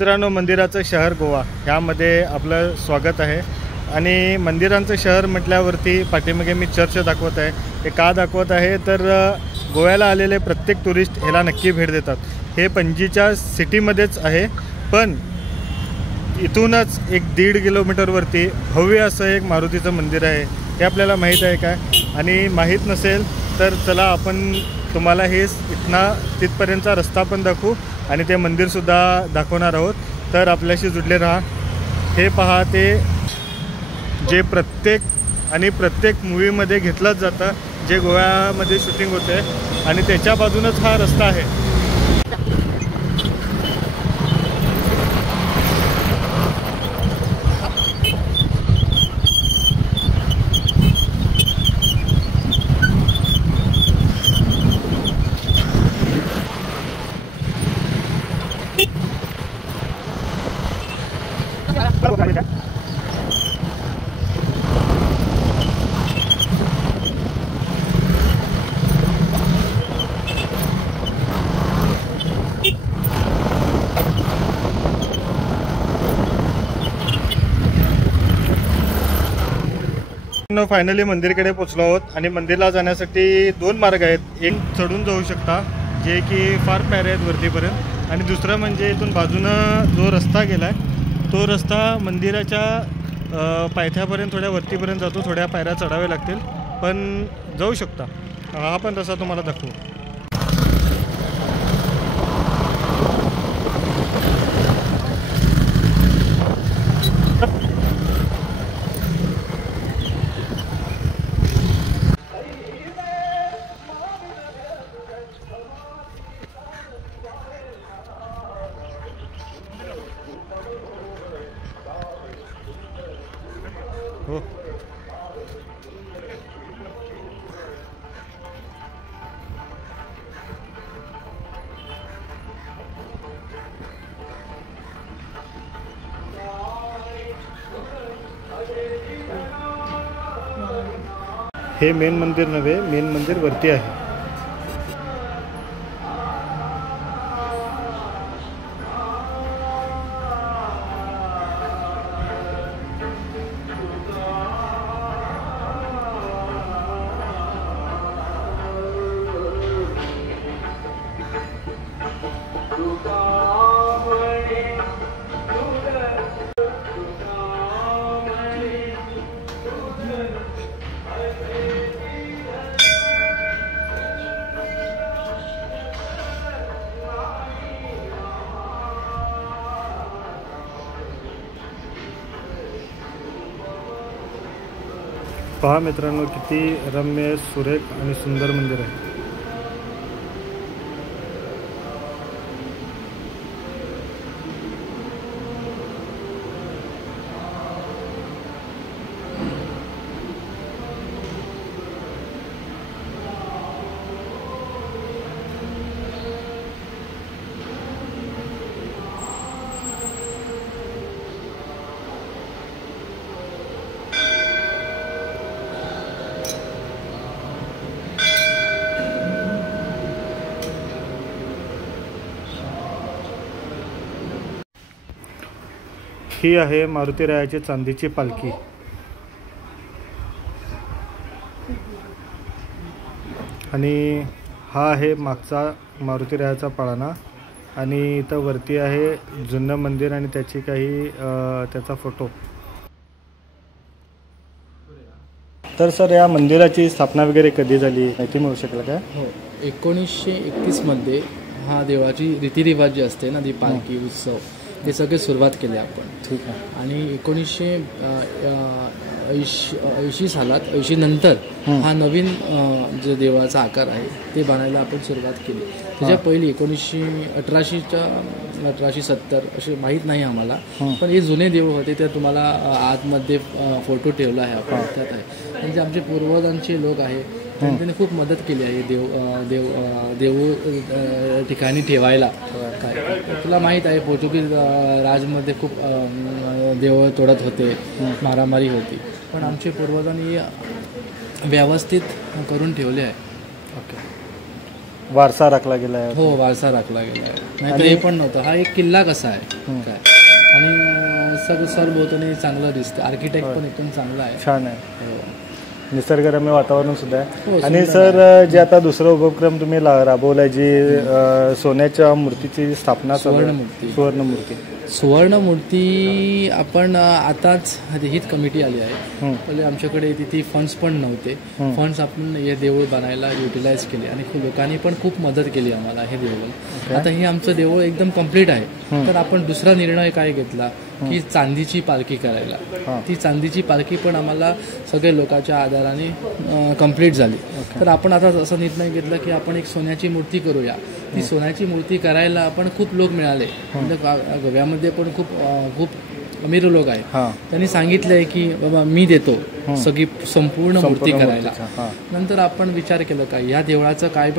मित्रांनो, मंदिराचं शहर गोवा ह्यामध्ये आपलं स्वागत आहे। आणि मंदिरांचं शहर म्हटल्यावरती पाठीमागे मी चर्च दाखवत आहे। हे का दाखवत आहे तर गोव्याला आलेले प्रत्येक टुरिस्ट ह्याला नक्की भेट देतात। हे पणजीच्या सिटीमध्येच आहे, पण इथूनच 1-1.5 किलोमीटरवरती भव्य असं एक मारुतीचं मंदिर आहे। हे आपल्याला माहीत आहे का? आणि माहीत नसेल तर चला आपण तुम्हाला हे इथना तिथपर्यंतचा रस्ता पण दाखवू आणि ते मंदिरसुद्धा दाखवणार आहोत। तर आपल्याशी जुडले राहा। हे पहा, ते जे प्रत्येक मूवीमध्ये घेतलंच जातं, जे गोव्यामध्ये शूटिंग होते आणि त्याच्या बाजूनच हा रस्ता आहे। फायनली मंदिरकडे पोहोचलो आहोत आणि मंदिरला जाण्यासाठी 2 मार्ग आहेत। एक चढून जाऊ शकता, जे की फार प्यारे आहेत वरतीपर्यंत, आणि दुसरं म्हणजे इथून बाजूनं जो रस्ता गेला आहे तो रस्ता मंदिराच्या पायथ्यापर्यंत थोड्या वरतीपर्यंत जातो। थोड्या पायऱ्या चढाव्या लागतील, पण जाऊ शकता। हा पण रस्ता तुम्हाला दाखवू। हो, हे मेन मंदिर नव्हे, मेन मंदिर वरती आहे। पहा मित्रांनो, किती रम्य, सुरेख आणि सुंदर मंदिर आहे। ही आहे मारुतीरायाची चांदीची पालखी। आणि हा आहे मागचा मारुतीरायाचा पाळणा, आणि इथं वरती आहे जुनं मंदिर आणि त्याची काही त्याचा फोटो। तर सर, या मंदिराची स्थापना वगैरे कधी झाली, माहिती मिळू शकेल का? हो, 1931 मध्ये हा देवाची रीतिरिवाज जी असते ना, ती पालखी उत्सव, ते सगळे सुरुवात केली आपण। ठीक आहे। आणि 1980 सालात 80 नंतर हा नवीन जे देवाचा आकार आहे ते बनायला आपण सुरुवात केली। त्याच्या पहिली 1870 असे माहीत नाही आम्हाला, पण हे जुने देव होते। ते तुम्हाला आतमध्ये फोटो ठेवला आहे आपण, त्यात आहे। म्हणजे आमचे पूर्वजांचे लोक आहे, त्यांनी खूप मदत केली आहे देव ठिकाणी ठेवायला। काय तुला माहीत आहे, पोर्तुगीज राजमध्ये खूप देव तोडत होते, मारामारी होती, पण आमच्या पूर्वजांनी व्यवस्थित करून ठेवले आहे। ओके। वारसा राखला गेला आहे. हो, वारसा राखला गेला आहे. नाही तर हे पण नव्हतं. हा एक किल्ला कसा आहे काय, आणि सरभोवतानी चांगलं दिसतं. आर्किटेक्ट पण एकदम चांगला आहे, छान आहे. निसर्गरम्य वातावरण सुद्धा आहे. आणि सर, जे आता दुसरा उपक्रम तुम्ही राबवलाय, जी सोन्याच्या मूर्तीची स्थापना, सुवर्णमूर्ती आपण आताच हीच कमिटी आली आहे. पहिले आमच्याकडे तिथे फंड्स पण नव्हते. फंड्स आपण हे देऊळ बनायला युटिलाइज केले आणि लोकांनी पण खूप मदत केली आम्हाला हे देऊळ. आता हे आमचं देऊळ एकदम कम्प्लीट आहे. तर आपण दुसरा निर्णय काय घेतला की चांदीची पालखी करायला. ती चांदीची पालखी पण आम्हाला सगळ्या लोकांच्या आधाराने कम्प्लीट झाली. तर आपण आता असा निर्णय घेतला की आपण एक सोन्याची मूर्ती करूया. ती सोन्याची मूर्ती करायला आपण खूप लोक मिळाले. म्हणजे गोव्यामध्ये पण खूप अमीर लोक आहेत. त्यांनी सांगितलंय की बाबा मी देतो सगळी संपूर्ण मूर्ती करायला. नंतर आपण विचार केला का या देवळाचं काय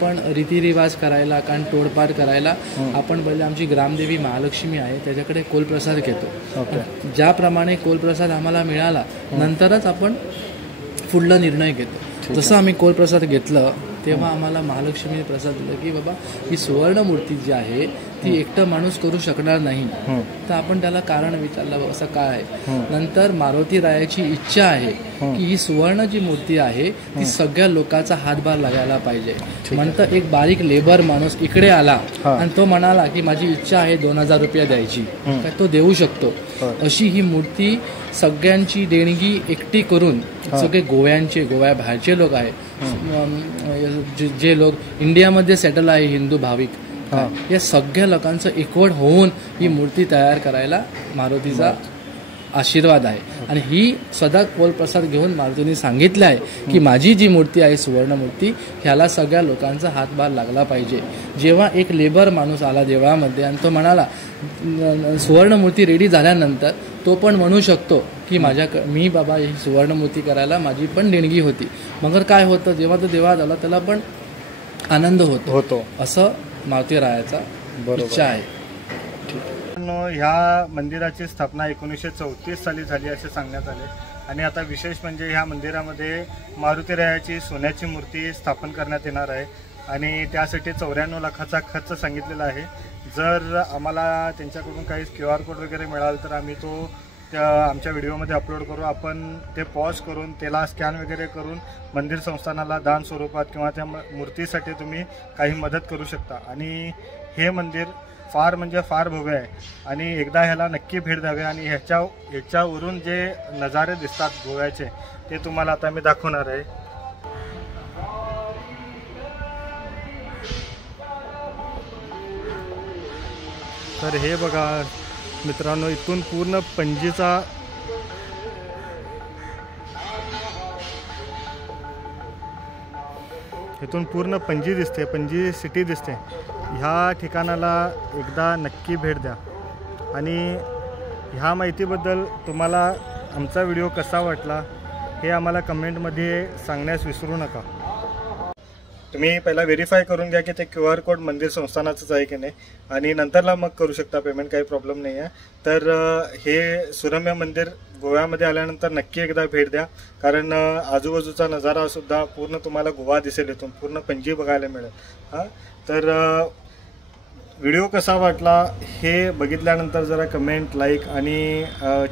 पण रीतिरिवाज करायला, कारण तोडपाड करायला आपण पहिले आमची ग्रामदेवी महालक्ष्मी आहे त्याच्याकडे कोलप्रसाद घेतो. ज्याप्रमाणे कोलप्रसाद आम्हाला मिळाला नंतरच आपण पुढला निर्णय घेतो. जसं आम्ही कोलप्रसाद घेतलं तेव्हा आम्हाला महालक्ष्मीने प्रसाद दिला की बाबा ही सुवर्ण मूर्ती जी आहे ती एकटं माणूस करू शकणार नाही. तर आपण त्याला कारण विचारलं असं काय आहे. नंतर मारुती रायाची इच्छा आहे की ही सुवर्ण जी मूर्ती आहे ती सगळ्या लोकांचा हातभार लागायला पाहिजे. नंतर एक बारीक लेबर माणूस इकडे आला आणि तो म्हणाला की माझी इच्छा आहे 2000 रुपये द्यायची, काय तो देऊ शकतो. अशी ही मूर्ती सगळ्यांची देणगी एकटी करून सगळे गोव्या बाहेरचे लोक आहे, जे लोक इंडियामध्ये सेटल आहे, हिंदू भाविक, या सगळ्या लोकांचं एकवट होऊन ही मूर्ती तयार करायला मारुतीचा आशीर्वाद आहे. आणि ही सदा कोलप्रसाद घेऊन मारुतीने सांगितलं आहे की माझी जी मूर्ती आहे सुवर्ण मूर्ती ह्याला सगळ्या लोकांचा हातभार लागला पाहिजे. जेव्हा एक लेबर माणूस आला देवळामध्ये आणि तो म्हणाला सुवर्ण मूर्ती रेडी झाल्यानंतर तो पण म्हणू शकतो की मी बाबा ही सुवर्ण मूर्ती करायला माझी पण देणगी होती. मगर काय होतं जेव्हा तो देवळात आला त्याला पण आनंद होतो. असं मारुती रायाचा इच्छा आहे. ह्या मंदिराची स्थापना 1934 साली झाली असे सांगण्यात आले. आणि आता विशेष म्हणजे ह्या मंदिरामध्ये मारुती रायाची सोन्याची मूर्ती स्थापन करण्यात येणार आहे आणि त्यासाठी 94 लाखाचा खर्च सांगितलेला आहे. जर आम्हाला त्यांच्याकडून काही QR कोड वगैरे मिळाला तर आम्ही तो आमच्या व्हिडिओमध्ये अपलोड करू. आपण ते पॉज करून त्याला स्कॅन वगैरे करून मंदिर संस्थानाला दान स्वरूपात किंवा त्या मूर्तीसाठी तुम्ही काही मदत करू शकता. आणि हे मंदिर फार म्हणजे फार भव्य आहे आणि एकदा ह्याला नक्की भेट द्यावे. आणि ह्याच्यावरून जे नजारे दिसतात गोव्याचे ते तुम्हाला आता मी दाखवणार आहे. तर हे बघा मित्रांनो, इथून पूर्ण पणजीचा पणजी दिसते, पणजी सिटी दिसते. ह्या ठिकाणाला एकदा नक्की भेट द्या. आणि ह्या माहितीबद्दल तुम्हाला आमचा व्हिडिओ कसा वाटला हे आम्हाला कमेंटमध्ये सांगण्यास विसरू नका. तुम्ही पहिला व्हेरीफाय करून घ्या की ते QR कोड मंदिर संस्थानाचंच आहे की नाही आणि नंतरला मग करू शकता पेमेंट, काही प्रॉब्लेम नाही आहे. तर हे सुरम्य मंदिर गोव्यामध्ये आल्यानंतर नक्की एकदा भेट द्या, कारण आजूबाजूचा नजारासुद्धा पूर्ण तुम्हाला गोवा दिसेल, इथून पूर्ण पणजी बघायला मिळेल. तर व्हिडिओ कसा वाटला हे बघितल्यानंतर जरा कमेंट, लाईक आणि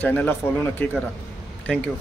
चॅनलला फॉलो नक्की करा. थँक्यू.